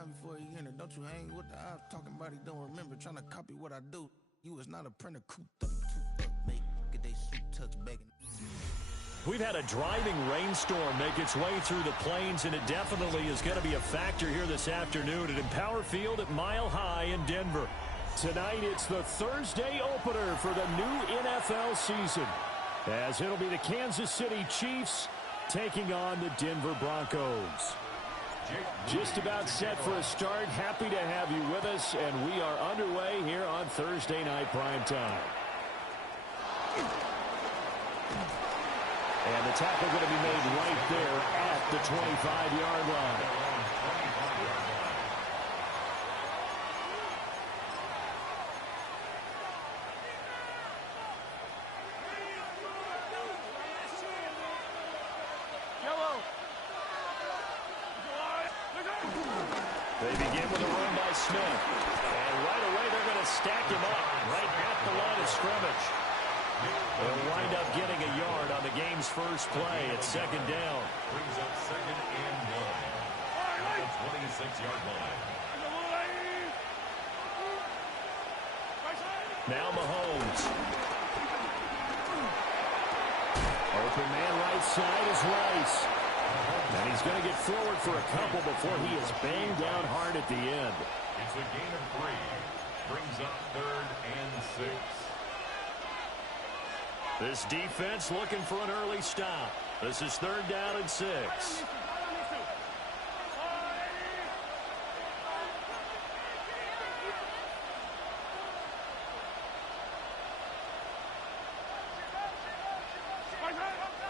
down before he entered. Don't you hang with the eyes talking about he don't remember. Trying to copy what I do. You was not a printer. Cooped up, mate. Get they suit tucks back. We've had a driving rainstorm make its way through the plains, and it definitely is going to be a factor here this afternoon at Empower Field at Mile High in Denver. Tonight, it's the Thursday opener for the new NFL season, as it'll be the Kansas City Chiefs taking on the Denver Broncos. Just about set for a start. Happy to have you with us, and we are underway here on Thursday Night Primetime. And the tackle going to be made right there at the 25-yard line. They begin with a run by Smith. And right away they're going to stack him up right at the line of scrimmage. They'll wind up getting a yard on the game's first play at second down. Brings up second and 1 at the 26-yard line. Now Mahomes. Open man right side is Rice. And he's going to get forward for a couple before he is banged down hard at the end. It's a gain of 3. Brings up third and 6. This defense looking for an early stop. This is third down and 6.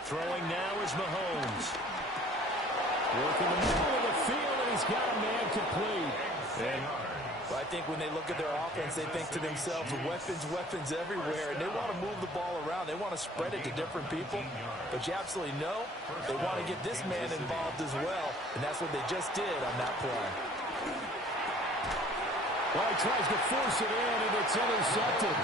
Throwing now is Mahomes. Working the middle of the field, and he's got a man complete. Well, I think when they look at their offense, they think to themselves, weapons everywhere, and they want to move the ball around. They want to spread it to different people, but you absolutely know they want to get this man involved as well, and that's what they just did on that play. Well, he tries to force it in, and it's intercepted.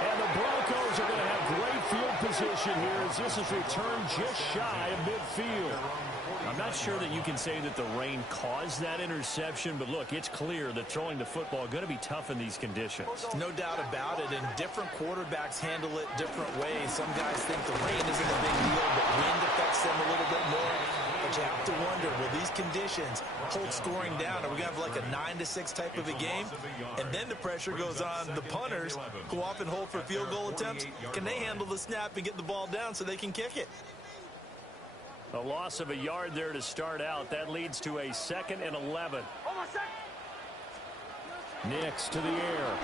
And the Broncos are going to have great field position here as this is returned just shy of midfield. I'm not sure that you can say that the rain caused that interception, but look, it's clear that throwing the football is going to be tough in these conditions. No doubt about it, and different quarterbacks handle it different ways. Some guys think the rain isn't a big deal, but wind affects them a little bit more. But you have to wonder, will these conditions hold scoring down? Are we going to have like a 9-6 type of a game? And then the pressure goes on the punters who often hold for field goal attempts. Can they handle the snap and get the ball down so they can kick it? A loss of a yard there to start out. That leads to a 2nd and 11. Nix to the air.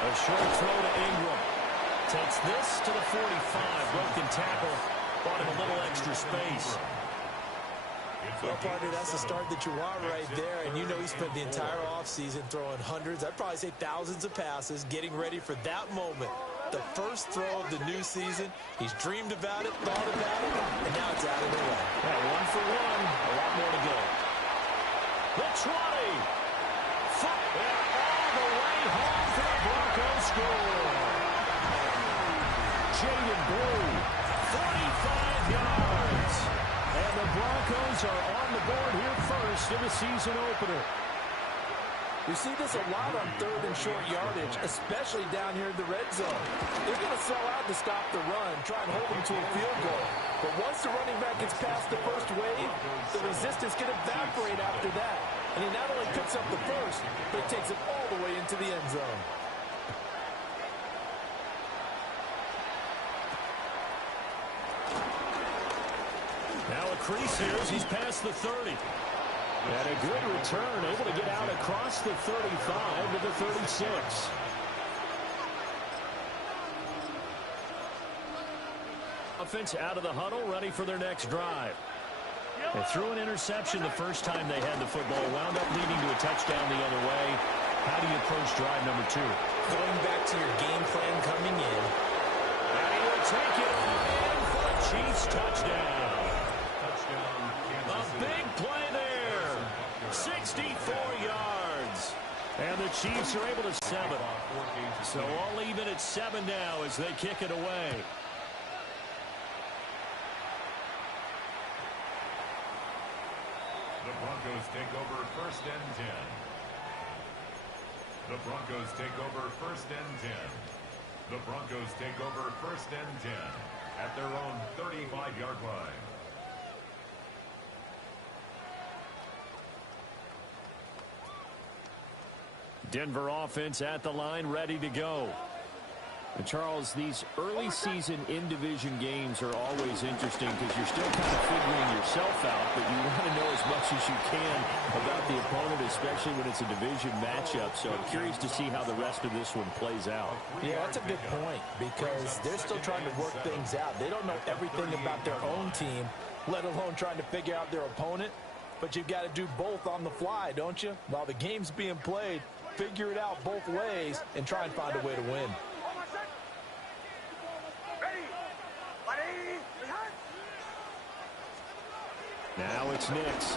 A short throw to Ingram. Takes this to the 45. Broken tackle. Bought him a little extra space. Well, partner, that's the start that you want right there. And you know he spent the entire offseason throwing hundreds, I'd probably say thousands of passes, getting ready for that moment. The first throw of the new season. He's dreamed about it, thought about it, and now it's out of the way. Yeah, 1 for 1. A lot more to go. The 20. Football all the way home for the Broncos score. Jaden Blue, 45 yards. And the Broncos are on the board here first in the season opener. We see this a lot on third and short yardage, especially down here in the red zone. They're going to sell out to stop the run, try and hold them to a field goal. But once the running back gets past the first wave, the resistance can evaporate after that. And he not only picks up the first, but he takes it all the way into the end zone. Now a crease here as he's past the 30. And a good return, able to get out across the 35 to the 36. Offense out of the huddle, ready for their next drive. They threw an interception the first time they had the football, wound up leading to a touchdown the other way. How do you approach drive number 2? Going back to your game plan coming in. And he will take it all in for a Chiefs touchdown. A big play there. 64 yards. And the Chiefs are able to 7. So all even at 7 now as they kick it away. Broncos take over 1st and 10. The Broncos take over 1st and 10. The Broncos take over 1st and 10 at their own 35-yard line. Denver offense at the line, ready to go. And Charles, these early season in-division games are always interesting because you're still kind of figuring yourself out, but you want to know as much as you can about the opponent, especially when it's a division matchup. So I'm curious to see how the rest of this one plays out. Yeah, that's a good point because they're still trying to work things out. They don't know everything about their own team, let alone trying to figure out their opponent. But you've got to do both on the fly, don't you? While the game's being played, figure it out both ways and try and find a way to win. Now it's Nix.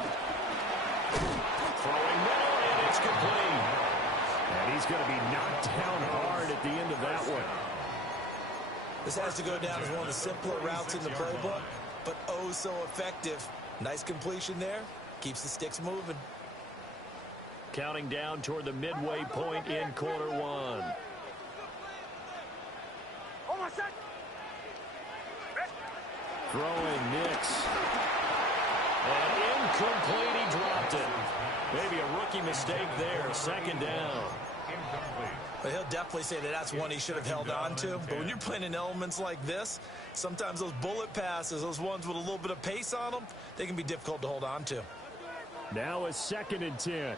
Throwing middle, and it's complete. And he's going to be knocked down hard at the end of that one. This has to go down as one of the simpler routes in the playbook, but oh so effective. Nice completion there. Keeps the sticks moving. Counting down toward the midway point in quarter one. Throwing Nix. And incomplete, he dropped it. Maybe a rookie mistake there, 2nd down. But he'll definitely say that that's one he should have held on to. But when you're playing in elements like this, sometimes those bullet passes, those ones with a little bit of pace on them, they can be difficult to hold on to. Now a 2nd and 10.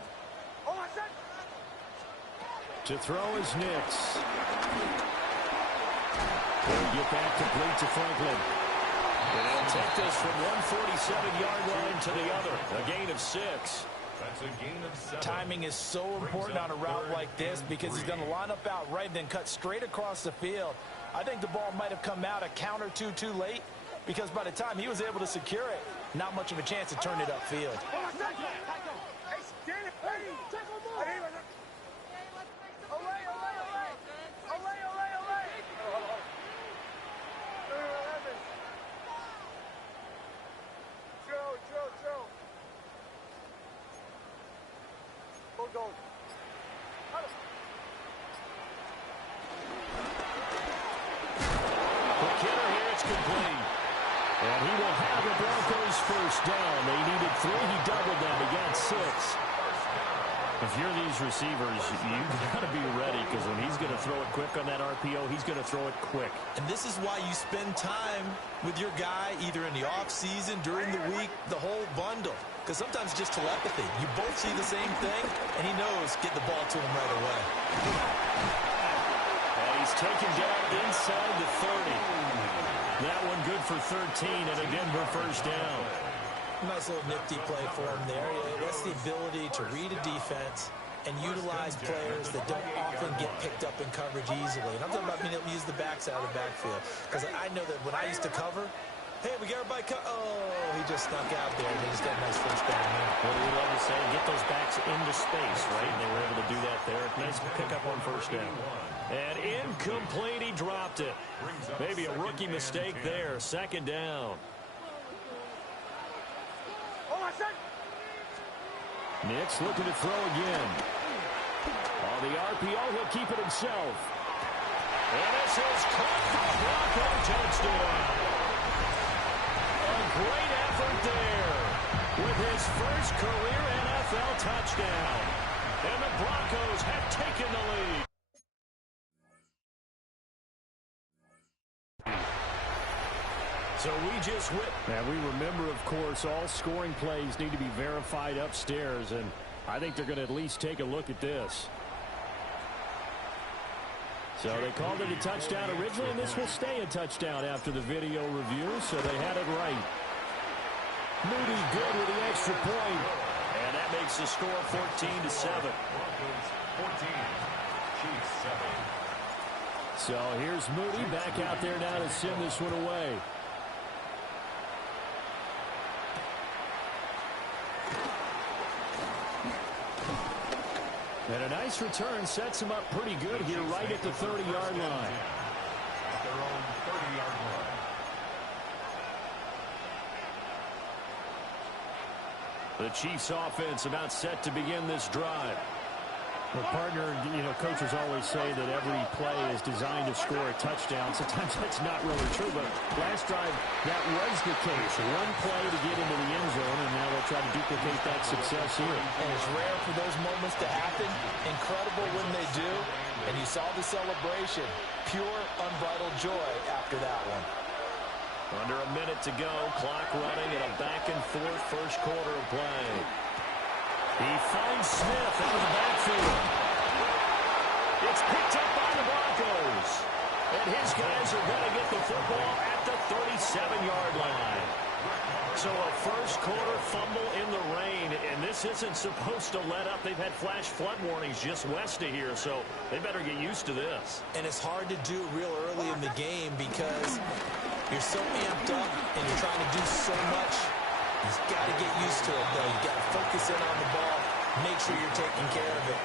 To throw is Nix. They'll get that complete to Franklin. And they'll take this from 147-yard line to the other. A gain of 6. That's a gain of 7. Timing is so important on a route like this because he's going to line up out right and then cut straight across the field. I think the ball might have come out a count or two too late because by the time he was able to secure it, not much of a chance to turn it upfield. And he will have the Broncos 1st down. They needed 3. He doubled them. He got 6. If you're these receivers, you've got to be ready because when he's going to throw it quick on that RPO, he's going to throw it quick. And this is why you spend time with your guy either in the offseason, during the week, the whole bundle. Because sometimes it's just telepathy. You both see the same thing, and he knows get the ball to him right away. And he's taken down inside the 30. That one good for 13 and a Denver 1st down. Nice little nifty play for him there. That's the ability to read a defense and utilize players that don't often get picked up in coverage easily. And I'm talking about being able to use the backside of the backfield. Because I know that when I used to cover, hey, we got everybody oh, he just snuck out there and he just got a nice 1st down there. What do we love to say? Get those backs into space, right? And they were able to do that there. Nice pickup on 1st down. And incomplete, he dropped it. Maybe a rookie mistake there. 2nd down. Nix looking to throw again. On the RPO, he'll keep it himself. And this is caught for a Bronco touchdown. A great effort there with his 1st career NFL touchdown. And the Broncos have taken the lead. So we just went. And we remember, of course, all scoring plays need to be verified upstairs, and I think they're going to at least take a look at this. So they called it a touchdown originally, and this will stay a touchdown after the video review, so they had it right. Moody good with the extra point, and that makes the score 14-7. 14, Chiefs 7. So here's Moody back out there now to send this one away. And a nice return sets him up pretty good here right at the 30-yard line. At their own 30-yard line. The Chiefs offense about set to begin this drive. Well, partner, coaches always say that every play is designed to score a touchdown. Sometimes that's not really true, but last drive, that was the case. One play to get into the end zone, and now they'll try to duplicate that success here. And it's rare for those moments to happen. Incredible when they do. And you saw the celebration. Pure, unbridled joy after that one. Under a minute to go. Clock running in a back-and-forth first quarter of play. He finds Smith out of the backfield. It's picked up by the Broncos. And his guys are going to get the football at the 37-yard line. So a first quarter fumble in the rain, and this isn't supposed to let up. They've had flash flood warnings just west of here, so they better get used to this. And it's hard to do real early in the game because you're so amped up and you're trying to do so much. You've got to get used to it, though. You've got to focus in on the ball, make sure you're taking care of it.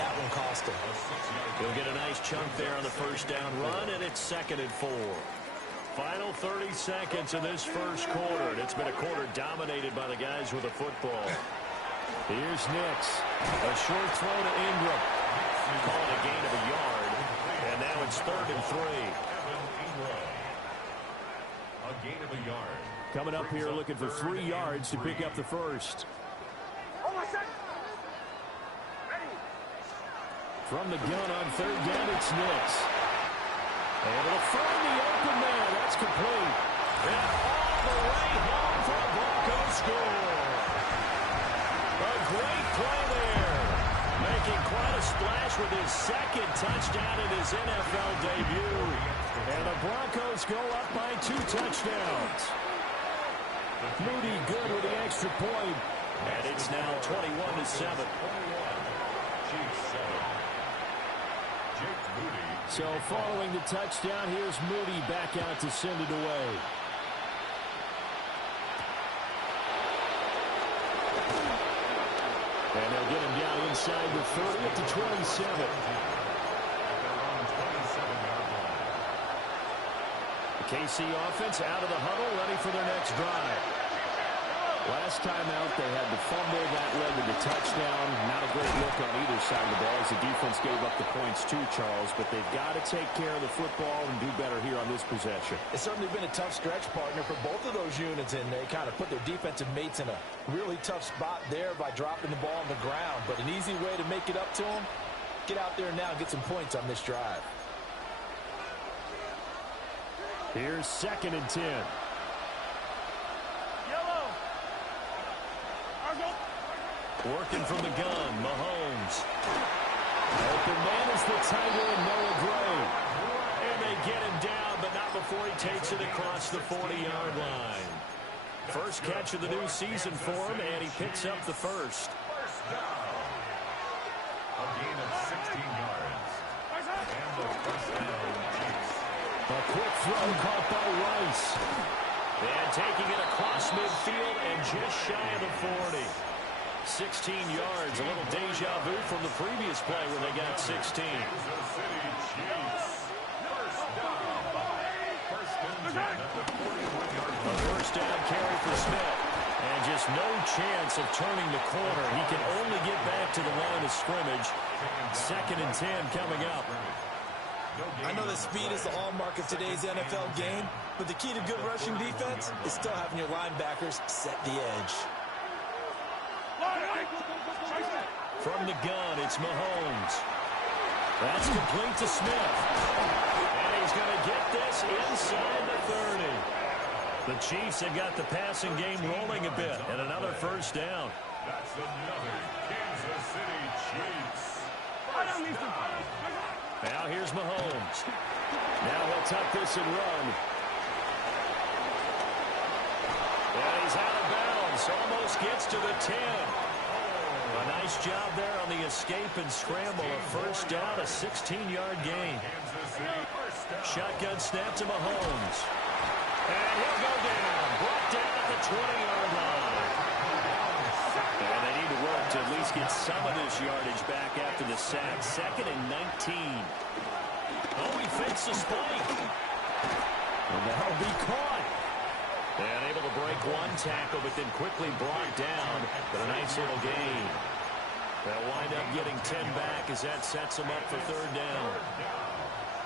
That one cost him. He'll get a nice chunk there on the first down run, and it's 2nd and 4. Final 30 seconds in this first quarter, and it's been a quarter dominated by the guys with the football. Here's Nix. A short throw to Ingram. Call it a gain of a yard, and now it's 3rd and 3. A gain of a yard. Coming up here looking for 3 yards to pick up the first. From the gun on 3rd down, it's Nix. Able to find the open man. That's complete. And all the way home for a Broncos score. A great play there. Making quite a splash with his 2nd touchdown in his NFL debut. And the Broncos go up by 2 touchdowns. Moody good with the extra point. And it's now 21-7. So following the touchdown, here's Moody back out to send it away. And they'll get him down inside the 30 at the 27. The KC offense out of the huddle, ready for their next drive. Last time out, they had the fumble. That led to the touchdown. Not a great look on either side of the ball as the defense gave up the points too, Charles. But they've got to take care of the football and do better here on this possession. It's certainly been a tough stretch, partner, for both of those units, and they kind of put their defensive mates in a really tough spot there by dropping the ball on the ground. But an easy way to make it up to them, get out there now and get some points on this drive. Here's 2nd and 10. Working from the gun, Mahomes. Open man is the tight end, Noah Gray. And they get him down, but not before he takes it across the 40-yard line. First catch of the new season for him, and he picks up the first. A gain of 16 yards. And the first down, Chiefs. A quick throw caught by Rice. And taking it across midfield and just shy of the 40. 16 yards, a little deja vu from the previous play when they got 16. Kansas City Chiefs. First down. First and 10 at the 41-yard A line. first down carry for Smith. And just no chance of turning the corner. He can only get back to the line of scrimmage. 2nd and 10 coming up. I know that speed is the hallmark of today's NFL game, but the key to good rushing defense is still having your linebackers set the edge. From the gun, it's Mahomes. That's complete to Smith. And he's going to get this inside the 30. The Chiefs have got the passing game rolling a bit, and another first down. That's another Kansas City Chiefs. First down. Now here's Mahomes. Now he'll tuck this and run. And he's out of bounds. Almost gets to the 10. A nice job there on the escape and scramble. A first down, a 16-yard gain. Shotgun snap to Mahomes. And he'll go down. Brought down at the 20-yard line. And they need to work to at least get some of this yardage back after the sack. 2nd and 19. Oh, he fakes the spike. And that'll be caught. And able to break one tackle, but then quickly brought down. But a nice little gain. They'll wind up getting 10 back as that sets them up for third down.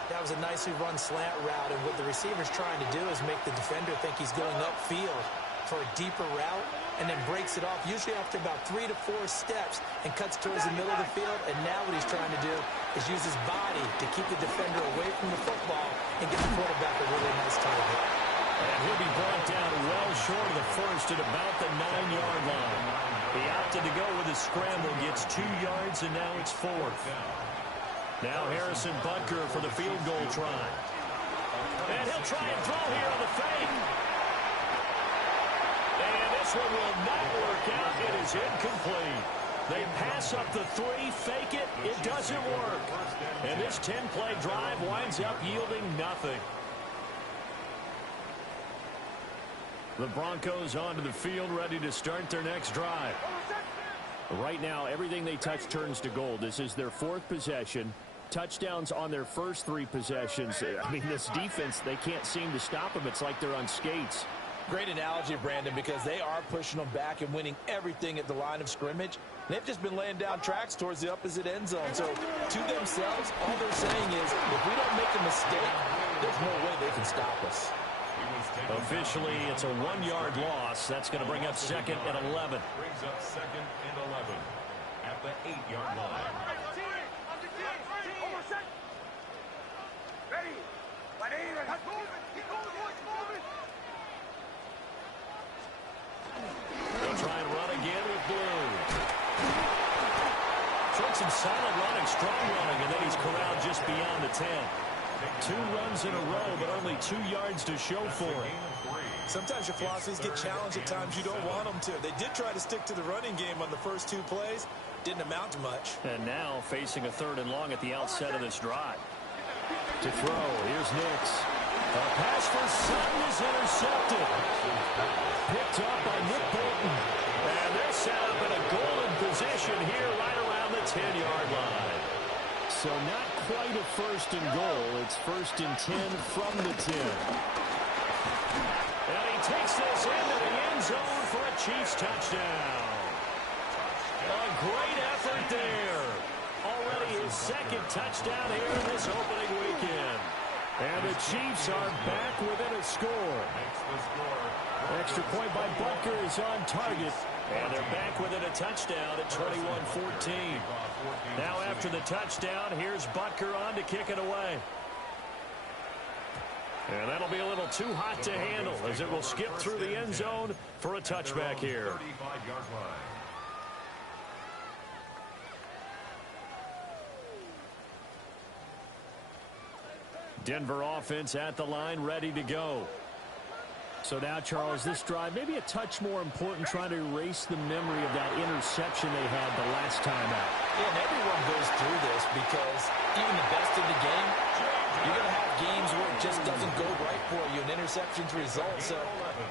That was a nicely run slant route, and what the receiver's trying to do is make the defender think he's going upfield for a deeper route, and then breaks it off, usually after about 3 to 4 steps, and cuts towards the middle of the field. And now what he's trying to do is use his body to keep the defender away from the football and get the quarterback a really nice target. And he'll be brought down well short of the first at about the 9-yard line. He opted to go with a scramble, gets 2 yards, and now it's 4th. Now Harrison Butker for the field goal try. And he'll try and throw here on the fake. And this one will not work out. It is incomplete. They pass up the 3, fake it. It doesn't work. And this 10-play drive winds up yielding nothing. The Broncos onto the field, ready to start their next drive. Right now, everything they touch turns to gold. This is their 4th possession. Touchdowns on their first 3 possessions. I mean, this defense, they can't seem to stop them. It's like they're on skates. Great analogy, Brandon, because they are pushing them back and winning everything at the line of scrimmage. They've just been laying down tracks towards the opposite end zone. So to themselves, all they're saying is, if we don't make a mistake, there's no way they can stop us. Officially, it's a 1-yard loss. That's going to bring up 2nd and 11. Brings up 2nd and 11 at the 8-yard line. They'll try and run again with Blue. Showed some solid running, strong running, and then he's corralled just beyond the 10. 2 runs in a row, but only 2 yards to show for it. Sometimes your philosophies get challenged at times you don't want them to. They did try to stick to the running game on the first 2 plays. Didn't amount to much. And now facing a 3rd and long at the outset of this drive. To throw, here's Nix. A pass for Sutton is intercepted. Picked up by Nick Bolton. And they're set up in a golden position here right around the 10-yard line. So not quite a 1st and goal. It's 1st and 10 from the 10. And he takes this into the end zone for a Chiefs touchdown. A great effort there. Already his 2nd touchdown here in this opening weekend. And the Chiefs are back within a score. Extra point by Butker is on target. And they're back within a touchdown at 21-14. Now after the touchdown, here's Butker on to kick it away. And that'll be a little too hot to handle as it will skip through the end zone for a touchback here. 35-yard line. Denver offense at the line, ready to go. So now, Charles, this drive maybe a touch more important, trying to erase the memory of that interception they had the last time out. Yeah, and everyone goes through this because even the best of the game, you're going to have games where it just doesn't go right for you, and interceptions result. So,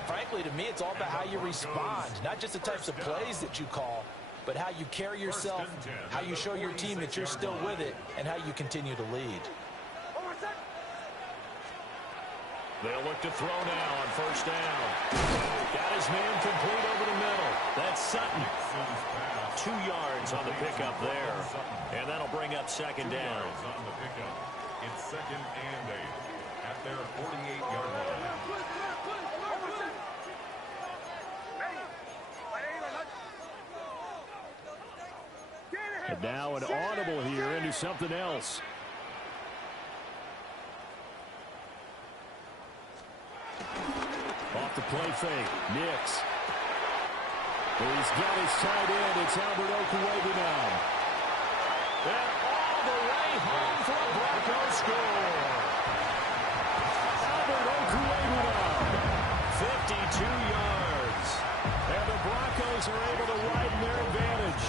frankly, to me, it's all about how you respond, not just the types of plays that you call, but how you carry yourself, how you show your team that you're still with it, and how you continue to lead. They'll look to throw now on 1st down. Got his man complete over the middle. That's Sutton. 2 yards on the pickup there. And that'll bring up 2nd down. On the pickup. It's 2nd and 8 at their 48-yard line. And now an audible here into something else. Off the play fake. Nix. He's got his tight end. It's Albert Okwuegbunam now. And all the way home for a Broncos score. Albert Okwuegbunam, 52 yards. And the Broncos are able to widen their advantage.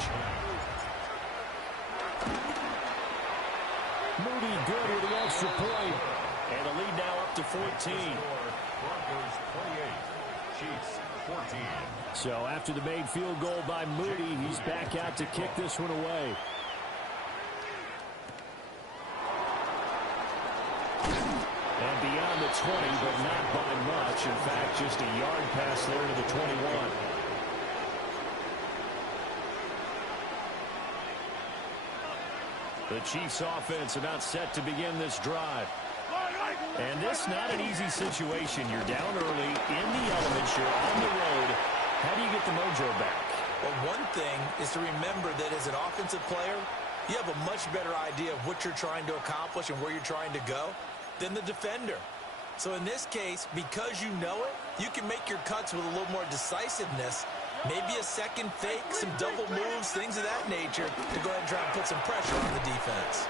Moody good with the extra point. And the lead now up to 14. Broncos 28, Chiefs 14. So after the made field goal by Moody, he's back out to kick this one away. And beyond the 20, but not by much. In fact, just a yard pass there to the 21. The Chiefs offense about set to begin this drive. And this not an easy situation. You're down early, in the elements, you're on the road. How do you get the mojo back? Well, one thing is to remember that as an offensive player, you have a much better idea of what you're trying to accomplish and where you're trying to go than the defender. So in this case, because you know it, you can make your cuts with a little more decisiveness. Maybe a second fake, some double moves, things of that nature to go ahead and try and put some pressure on the defense.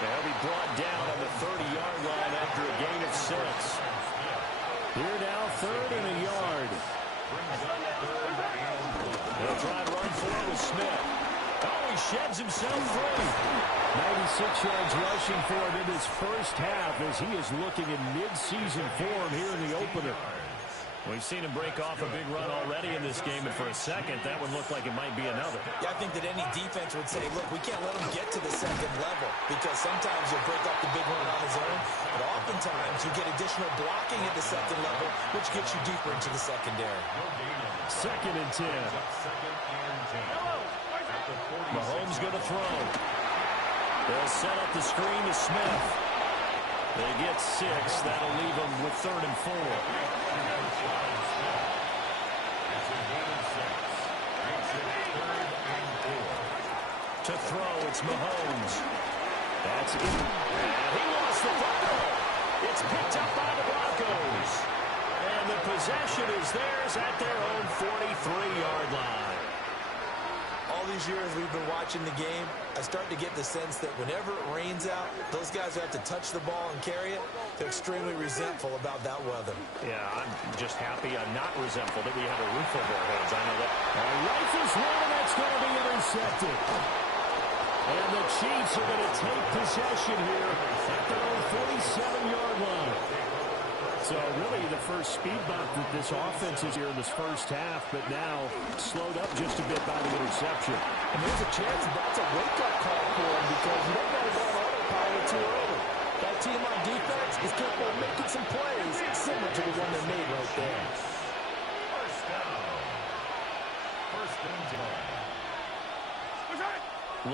They'll be brought down on the 30-yard line after a gain of 6. Here now, 3rd and a yard. They'll try to run for it with Smith. Oh, he sheds himself free. 96 yards rushing for him in this first half as he is looking in mid-season form here in the opener. We've seen him break off a big run already in this game, and for a second, that would look like it might be another. Yeah, I think that any defense would say, look, we can't let him get to the second level because sometimes he'll break off the big run on his own, but oftentimes you get additional blocking at the second level, which gets you deeper into the secondary. 2nd and 10. Mahomes going to throw. They'll set up the screen to Smith. They get 6. That'll leave them with 3rd and 4. To throw, it's Mahomes. That's it. And he lost the football. It's picked up by the Broncos. And the possession is theirs at their own 43-yard line. All these years we've been watching the game, I start to get the sense that whenever it rains out, those guys who have to touch the ball and carry it, they're extremely resentful about that weather. Yeah, I'm just happy I'm not resentful that we have a roof over our heads. I know that. Rifles one, and that's going to be intercepted. And the Chiefs are going to take possession here at their own 47-yard line. So really the first speed bump that this offense is here in this first half, but now slowed up just a bit by the interception. And there's a chance that's a wake-up call for him because you don't got to go on autopilot too early. That team on defense is capable of making some plays similar to the one they made right there. First and 10.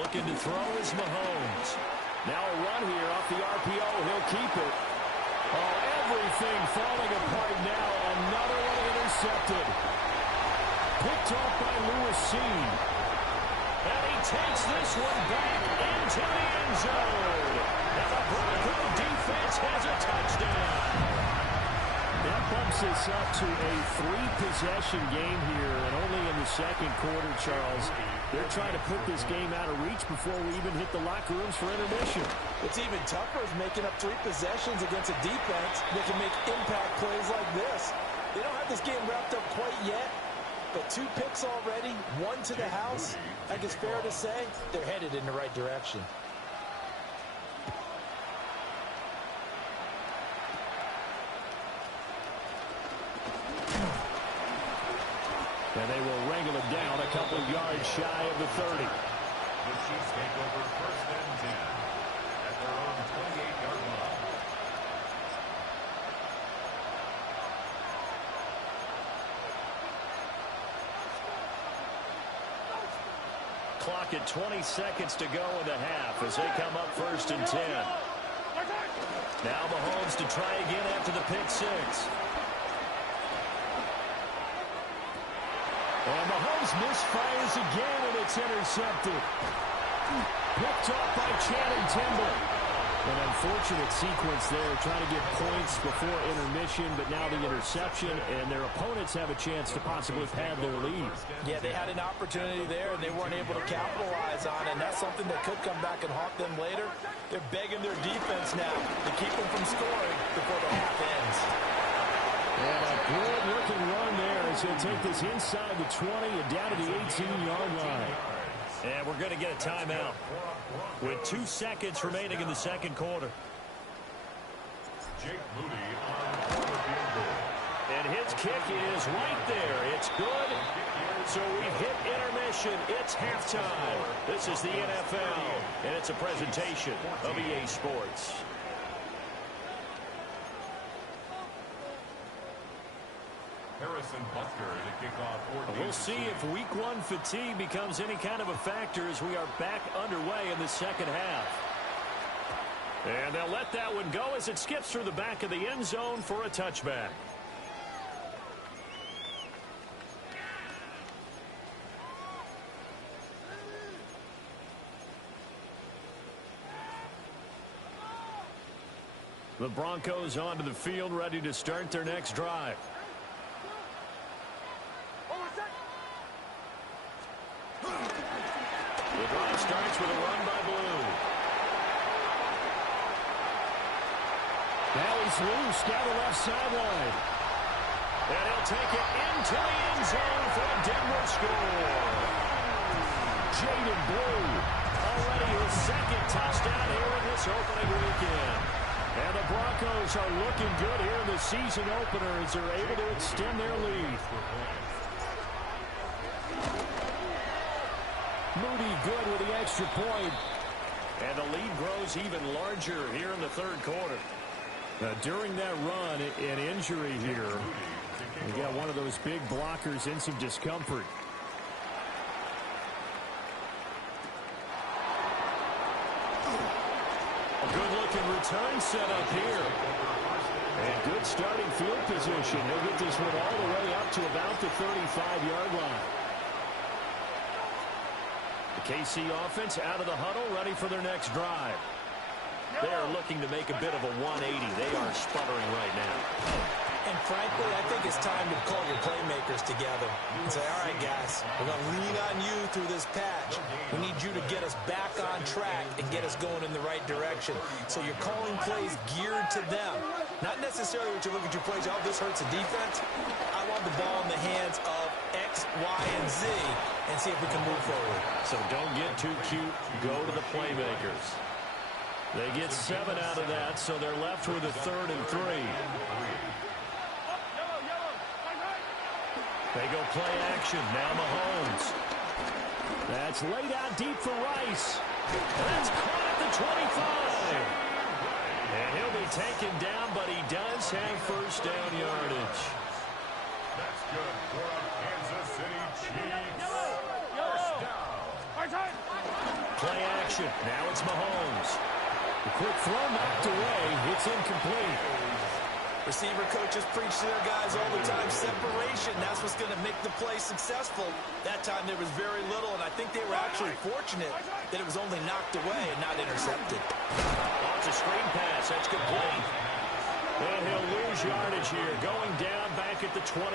Looking to throw is Mahomes. Now a run here off the RPO. He'll keep it. Oh, everything falling apart now. Another one intercepted. Picked off by Lewis Seen. And he takes this one back into the end zone. And the Bronco defense has a touchdown. That bumps us up to a 3-possession game here, and only in the second quarter, Charles. They're trying to put this game out of reach before we even hit the locker rooms for intermission. What's even tougher is making up 3 possessions against a defense that can make impact plays like this. They don't have this game wrapped up quite yet, but 2 picks already, 1 to the house. I think it's fair to say they're headed in the right direction. And they will wrangle it down a couple yards shy of the 30. The Chiefs take over 1st and 10 at their own 28-yard line. Clock at 20 seconds to go in the half as they come up 1st and 10. Now Mahomes to try again after the pick 6. And Mahomes misfires again, and it's intercepted. Picked off by Channing Tindall. An unfortunate sequence there, trying to get points before intermission, but now the interception, and their opponents have a chance to possibly pad their lead. Yeah, they had an opportunity there, and they weren't able to capitalize on it, and that's something that could come back and haunt them later. They're begging their defense now to keep them from scoring before the half ends. And a good-looking run there as they take this inside the 20 and down to the 18-yard line. And we're going to get a timeout with 2 seconds remaining in the second quarter. Jake Moody on the field goal. And his kick is right there. It's good. So we've hit intermission. It's halftime. This is the NFL, and it's a presentation of EA Sports. Harrison Butker to kick off 14. We'll see if week one fatigue becomes any kind of a factor as we are back underway in the second half. And they'll let that one go as it skips through the back of the end zone for a touchback. The Broncos onto the field, ready to start their next drive. The drive starts with a run by Blue. Now he's loose down the left sideline. And he'll take it into the end zone for a Denver score. Jaden Blue, already his second touchdown here in this opening weekend. And the Broncos are looking good here in the season opener as they're able to extend their lead. Moody good with the extra point. And the lead grows even larger here in the third quarter. During that run, an injury here. We got one of those big blockers in some discomfort. Good-looking return set up here. And good starting field position. He'll get this one all the way up to about the 35-yard line. The KC offense out of the huddle, ready for their next drive. They are looking to make a bit of a 180. They are sputtering right now. And frankly, I think it's time to call your playmakers together and say, all right, guys, we're going to lean on you through this patch. We need you to get us back on track and get us going in the right direction. So you're calling plays geared to them. Not necessarily what you look at your plays, oh, this hurts the defense. I want the ball in the hands of X, Y, and Z and see if we can move forward. So don't get too cute. Go to the playmakers. They get 7 out of that, so they're left with a 3rd and 3. They go play action. Now Mahomes. That's laid out deep for Rice. That's caught at the 25. And he'll be taken down, but he does have first down yardage. That's good for a Kansas City Chiefs. First down. Play action. Now it's Mahomes. The quick throw knocked away. It's incomplete. Receiver coaches preach to their guys all the time. Separation, that's what's going to make the play successful. That time there was very little, and I think they were actually fortunate that it was only knocked away and not intercepted. Lots of screen pass. That's complete. And he'll lose yardage here. Going down back at the 28.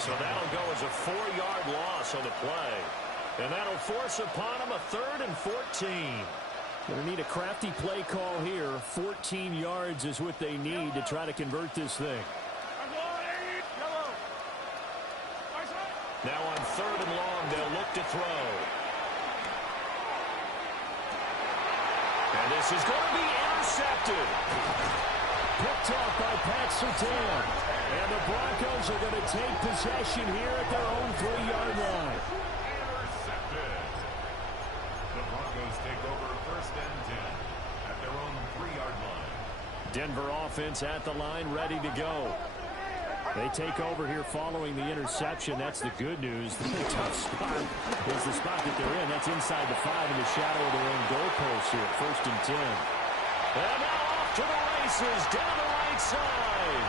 So that'll go as a 4-yard loss on the play. And that'll force upon him a 3rd and 14. Going to need a crafty play call here. 14 yards is what they need to try to convert this thing. Now on 3rd and long, they'll look to throw. And this is going to be intercepted. Picked off by Pat Surtain. And the Broncos are going to take possession here at their own 3-yard line. Intercepted. The Broncos take over 1st and 10 at their own 3-yard line. Denver offense at the line, ready to go. They take over here following the interception. That's the good news. The tough spot is the spot that they're in. That's inside the 5 in the shadow of their own goalpost here. 1st and 10. And now off to the races down the right side.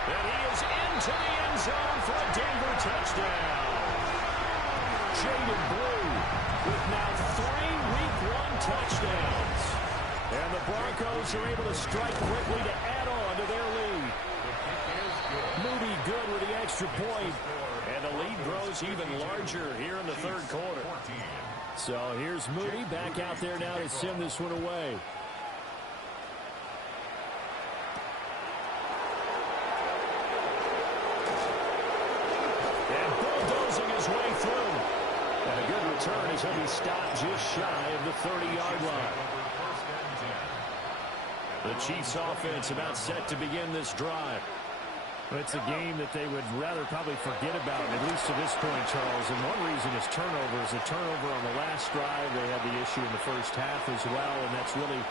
And he is into the end zone for a Denver touchdown. Jaden Blue with now 3 week 1 touchdowns. And the Broncos are able to strike quickly to add on to their lead. Moody good with the extra point. And the lead grows even larger here in the 3rd quarter. So here's Moody back out there now to send this one away. And bulldozing his way through. And a good return as he'll be stopped just shy of the 30-yard line. The Chiefs offense about set to begin this drive. It's a game that they would rather probably forget about, at least to this point, Charles. And one reason is turnovers. A turnover on the last drive. They had the issue in the first half as well, and that's really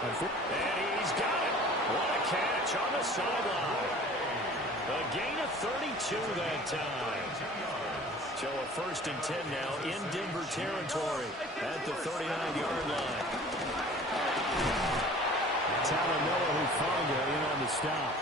unfortunate. And he's got it. What a catch on the sideline. that time. So a 1st and 10 now in Denver territory at the 39-yard line. Talanoa Hufanga in on the stop.